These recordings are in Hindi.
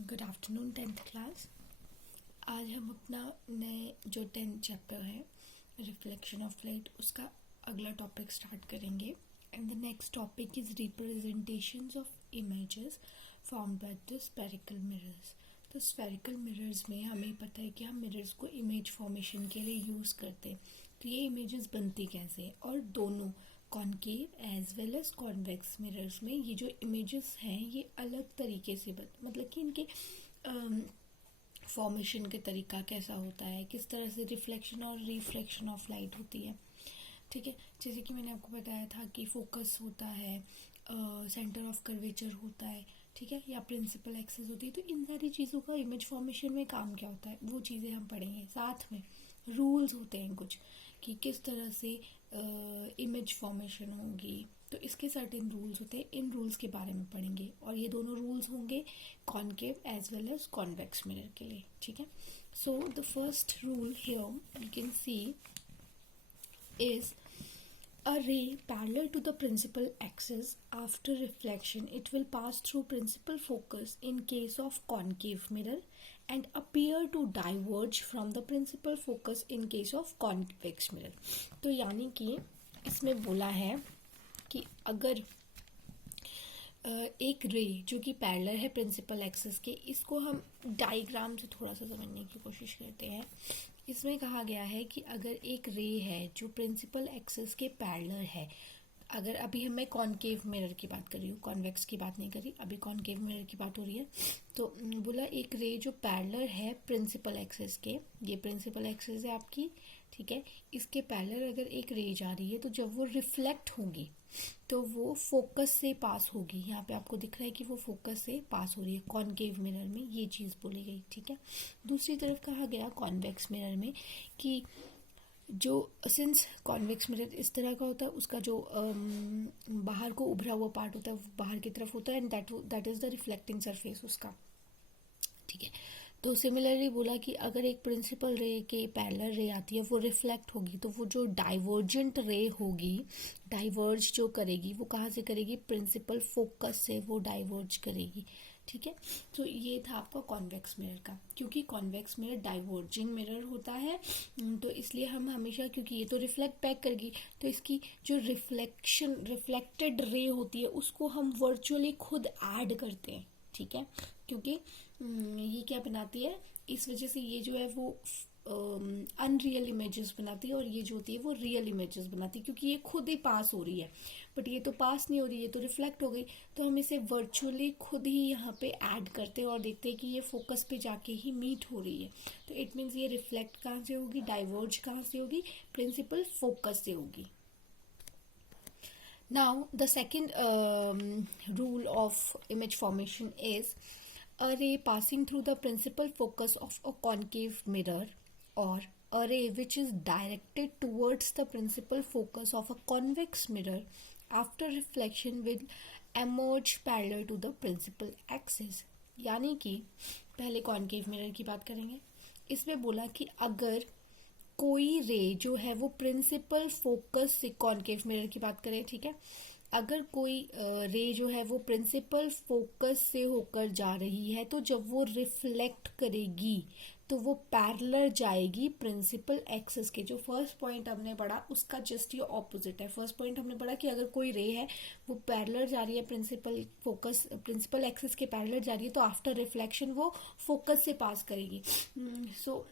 Good afternoon 10th class. आज हम अपना नए जो 10th चैप्टर है रिफ्लेक्शन ऑफ लाइट उसका अगला टॉपिक स्टार्ट करेंगे। And the next topic is representations of images formed by the spherical mirrors. तो स्फेरिकल मिरर्स में हमें पता है कि हम मिरर्स को इमेज फॉर्मेशन के लिए यूज़ करते हैं। तो ये इमेजेस बनती कैसे है, और दोनों concave as well as convex mirrors में ये जो इमेजेस हैं ये अलग तरीके से मतलब कि इनके फॉर्मेशन का तरीका कैसा होता है, किस तरह से रिफ्लेक्शन और रिफ्लेक्शन ऑफ लाइट होती है। ठीक है, जैसे कि मैंने आपको बताया था कि फोकस होता है, सेंटर ऑफ कर्वेचर होता है, ठीक है, या प्रिंसिपल एक्सिस होती है। तो इन सारी चीज़ों का इमेज फॉर्मेशन में काम क्या होता है वो चीज़ें हम पढ़ेंगे। साथ में रूल्स होते हैं कुछ कि किस तरह से इमेज फॉर्मेशन होगी, तो इसके सर्टेन रूल्स होते हैं। इन रूल्स के बारे में पढ़ेंगे और ये दोनों रूल्स होंगे concave as well as convex mirror के लिए। ठीक है, so the first rule here you can see is a ray parallel to the principal axis. After reflection it will pass through principal focus in case of concave mirror and appear to diverge from the principal focus in case of convex mirror. तो यानी कि इसमें बोला है कि अगर एक रे जो कि पैरेलल है प्रिंसिपल एक्सिस के, इसको हम डायग्राम से थोड़ा सा समझने की कोशिश करते हैं। इसमें कहा गया है कि अगर एक रे है जो प्रिंसिपल एक्सिस के पैरेलल है, अगर अभी मैं कॉनकेव मिरर की बात कर रही हूँ, कॉन्वेक्स की बात नहीं करी, अभी कॉनकेव मिरर की बात हो रही है। तो बोला एक रे जो पैरेलल है प्रिंसिपल एक्सिस के, ये प्रिंसिपल एक्सिस है आपकी, ठीक है, इसके पैरेलल अगर एक रे जा रही है तो जब वो रिफ्लेक्ट होगी तो वो फोकस से पास होगी। यहाँ पे आपको दिख रहा है कि वो फोकस से पास हो रही है कॉनकेव मिरर में, ये चीज़ बोली गई। ठीक है, दूसरी तरफ कहा गया कॉन्वेक्स मिरर में कि जो सिंस कॉन्वेक्स मिरर इस तरह का होता है, उसका जो बाहर को उभरा हुआ पार्ट होता है वो बाहर की तरफ होता है and that is the reflecting surface उसका। ठीक है, तो सिमिलरली बोला कि अगर एक प्रिंसिपल रे के पैरेलल रे आती है वो रिफ्लेक्ट होगी तो वो जो डाइवर्जेंट रे होगी, डाइवर्ज जो करेगी वो कहाँ से करेगी, प्रिंसिपल फोकस से वो डाइवर्ज करेगी। ठीक है, तो ये था आपका कॉन्वेक्स मिरर का। क्योंकि कॉन्वेक्स मिरर डाइवर्जिंग मिरर होता है तो इसलिए हम हमेशा, क्योंकि ये तो रिफ्लेक्ट बैक करेगी, तो इसकी जो रिफ्लेक्टेड रे होती है उसको हम वर्चुअली खुद ऐड करते हैं। ठीक है, क्योंकि ये क्या बनाती है, इस वजह से ये जो है वो अनरियल इमेजेस बनाती है और ये जो होती है वो रियल इमेजेस बनाती है, क्योंकि ये खुद ही पास हो रही है। बट ये तो पास नहीं हो रही, ये तो रिफ्लेक्ट हो गई, तो हम इसे वर्चुअली खुद ही यहाँ पे ऐड करते हैं और देखते हैं कि ये फोकस पे जाके ही मीट हो रही है। तो इट मीन्स ये रिफ्लेक्ट कहाँ से होगी, डाइवर्ज कहाँ से होगी, प्रिंसिपल फोकस से होगी। Now the second rule of image formation is a ray passing through the principal focus of a concave mirror or a ray which is directed towards the principal focus of a convex mirror after reflection will emerge parallel to the principal axis। यानी कि पहले कॉनकेव मिरर की बात करेंगे। इसमें बोला कि अगर कोई रे जो है वो प्रिंसिपल फोकस से, कॉनकेव मिरर की बात करें, ठीक है, अगर कोई रे जो है वो प्रिंसिपल फोकस से होकर जा रही है तो जब वो रिफ्लेक्ट करेगी तो वो पैरेलल जाएगी प्रिंसिपल एक्सिस के। जो फर्स्ट पॉइंट हमने पढ़ा उसका जस्ट ये ऑपोजिट है। फर्स्ट पॉइंट हमने पढ़ा कि अगर कोई रे है वो पैरेलल जा रही है प्रिंसिपल एक्सिस के पैरेलल जा रही है तो आफ्टर रिफ्लेक्शन वो फोकस से पास करेगी। सो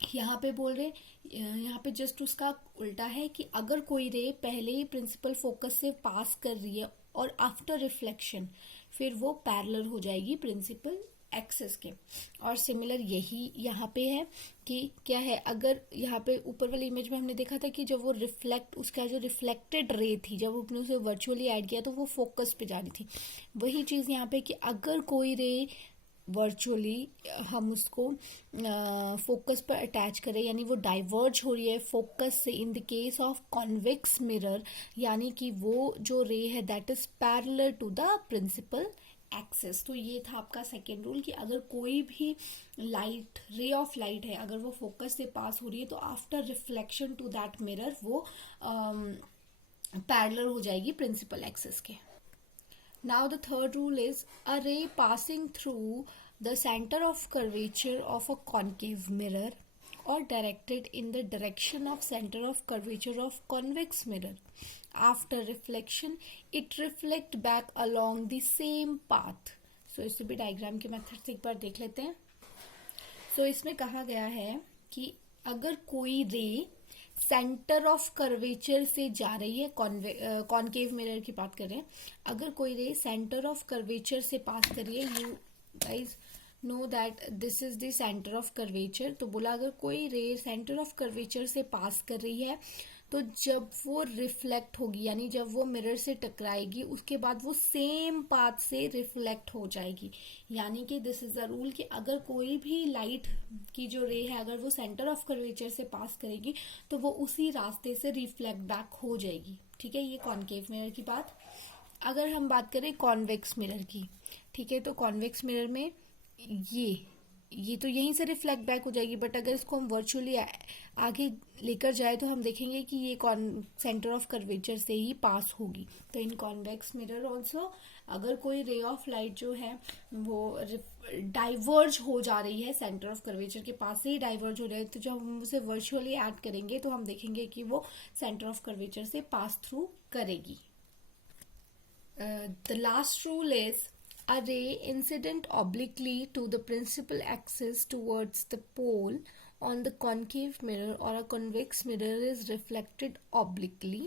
यहाँ पे बोल रहे, यहाँ पे जस्ट उसका उल्टा है कि अगर कोई रे पहले ही प्रिंसिपल फोकस से पास कर रही है और आफ्टर रिफ्लेक्शन फिर वो पैरेलल हो जाएगी प्रिंसिपल एक्सिस के। और सिमिलर यही यहाँ पे है कि क्या है, अगर यहाँ पे ऊपर वाली इमेज में हमने देखा था कि जब वो उसका जो रिफ्लेक्टेड रे थी, जब उसने उसे वर्चुअली ऐड किया तो वो फोकस पे जा रही थी। वही चीज़ यहाँ पे कि अगर कोई रे वर्चुअली हम उसको फोकस पर अटैच करें, यानी वो डाइवर्ज हो रही है फोकस से in the case of convex mirror, यानी कि वो जो रे है that is parallel to the principal axis. तो ये था आपका सेकेंड रूल कि अगर कोई भी रे ऑफ लाइट है, अगर वो फोकस से पास हो रही है तो after reflection to that mirror वो पैरेलल हो जाएगी प्रिंसिपल एक्सिस के। Now the third rule is a ray passing through the center of curvature of a concave mirror or directed in the direction of center of curvature of convex mirror. After reflection, it reflect back along the same path. So इसे भी डायग्राम के मेथड से एक बार देख लेते हैं. So इसमें कहा गया है कि अगर कोई रे सेंटर ऑफ कर्वेचर से जा रही है, कॉनकेव मिरर की बात कर रहे हैं, अगर कोई रे सेंटर ऑफ कर्वेचर से पास कर रही है, you guys know that this is the centre of curvature. तो बोला अगर कोई रे सेंटर ऑफ कर्वेचर से पास कर रही है तो जब वो रिफ्लेक्ट होगी, यानी जब वो मिरर से टकराएगी उसके बाद वो सेम पाथ से रिफ्लेक्ट हो जाएगी. यानी कि दिस इज द रूल कि अगर कोई भी लाइट की जो रे है अगर वो सेंटर ऑफ कर्वेचर से पास करेगी तो वो उसी रास्ते से रिफ्लेक्ट बैक हो जाएगी. ठीक है, ये कॉनकेव मिरर की बात. अगर हम बात करें कॉन्वेक्स मिरर की, ठीक है, तो कॉन्वेक्स मिरर में ये तो यहीं से रिफ्लेक्ट बैक हो जाएगी, बट अगर इसको हम वर्चुअली आगे लेकर जाए तो हम देखेंगे कि ये सेंटर ऑफ कर्वेचर से ही पास होगी. तो इन कॉन्वेक्स मिरर ऑल्सो अगर कोई रे ऑफ लाइट जो है वो डाइवर्ज हो जा रही है सेंटर ऑफ कर्वेचर के पास से ही डाइवर्ज हो रहा है, तो जब हम उसे वर्चुअली ऐड करेंगे तो हम देखेंगे कि वो सेंटर ऑफ कर्वेचर से पास थ्रू करेगी. The last rule is a ray incident obliquely to the principal axis towards the pole on the concave mirror or a convex mirror is reflected obliquely.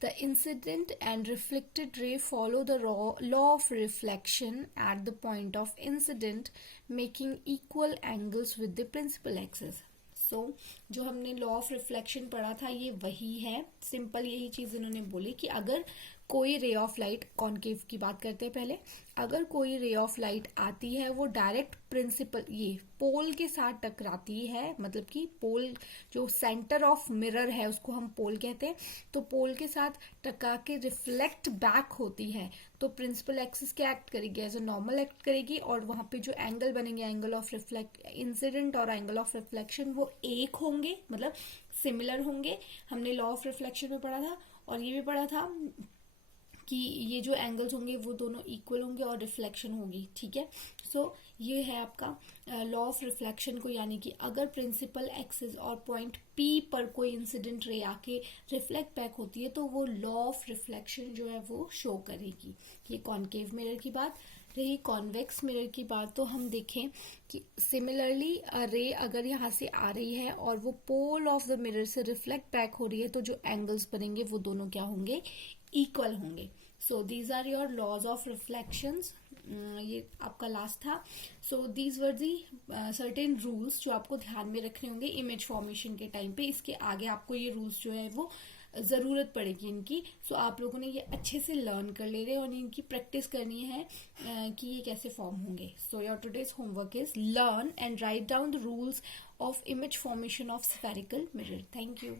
The incident and reflected ray follow the law of reflection at the point of incident, making equal angles with the principal axis. So, जो हमने लॉ ऑफ रिफ्लेक्शन पढ़ा था ये वही है. सिंपल यही चीज इन्होंने बोली कि अगर कोई रे ऑफ लाइट, कॉनकेव की बात करते हैं पहले, अगर कोई रे ऑफ लाइट आती है वो डायरेक्ट प्रिंसिपल ये पोल के साथ टकराती है, मतलब कि पोल जो सेंटर ऑफ मिरर है उसको हम पोल कहते हैं, तो पोल के साथ टकरा के रिफ्लेक्ट बैक होती है तो प्रिंसिपल एक्सिस क्या एक्ट करेगी, एज अ नॉर्मल एक्ट करेगी, और वहां पे जो एंगल बनेंगे, एंगल ऑफ रिफ्लेक्ट इंसिडेंट और एंगल ऑफ रिफ्लेक्शन वो एक होंगे, मतलब सिमिलर होंगे. हमने लॉ ऑफ रिफ्लेक्शन में पढ़ा था और ये भी पढ़ा था कि ये जो एंगल्स होंगे वो दोनों इक्वल होंगे और रिफ्लेक्शन होगी. ठीक है, सो ये है आपका लॉ ऑफ रिफ्लेक्शन को, यानी कि अगर प्रिंसिपल एक्सिस और पॉइंट पी पर कोई इंसिडेंट रे आके रिफ्लेक्ट बैक होती है तो वो लॉ ऑफ रिफ्लेक्शन जो है वो शो करेगी. ये कॉनकेव मिरर की बात रही. कॉन्वेक्स मिरर की बात तो हम देखें कि सिमिलरली रे अगर यहाँ से आ रही है और वो पोल ऑफ द मिरर से रिफ्लेक्ट बैक हो रही है तो जो एंगल्स बनेंगे वो दोनों क्या होंगे, इक्वल होंगे. So these are your laws of reflections. ये आपका लास्ट था. So these were the certain rules जो आपको ध्यान में रखने होंगे इमेज फॉर्मेशन के टाइम पे. इसके आगे आपको ये रूल्स जो है वो जरूरत पड़ेगी इनकी. सो आप लोगों ने ये अच्छे से लर्न कर ले रहे और इनकी प्रैक्टिस करनी है कि ये कैसे फॉर्म होंगे. So your today's homework is learn and write down the rules of image formation of spherical mirror. Thank you.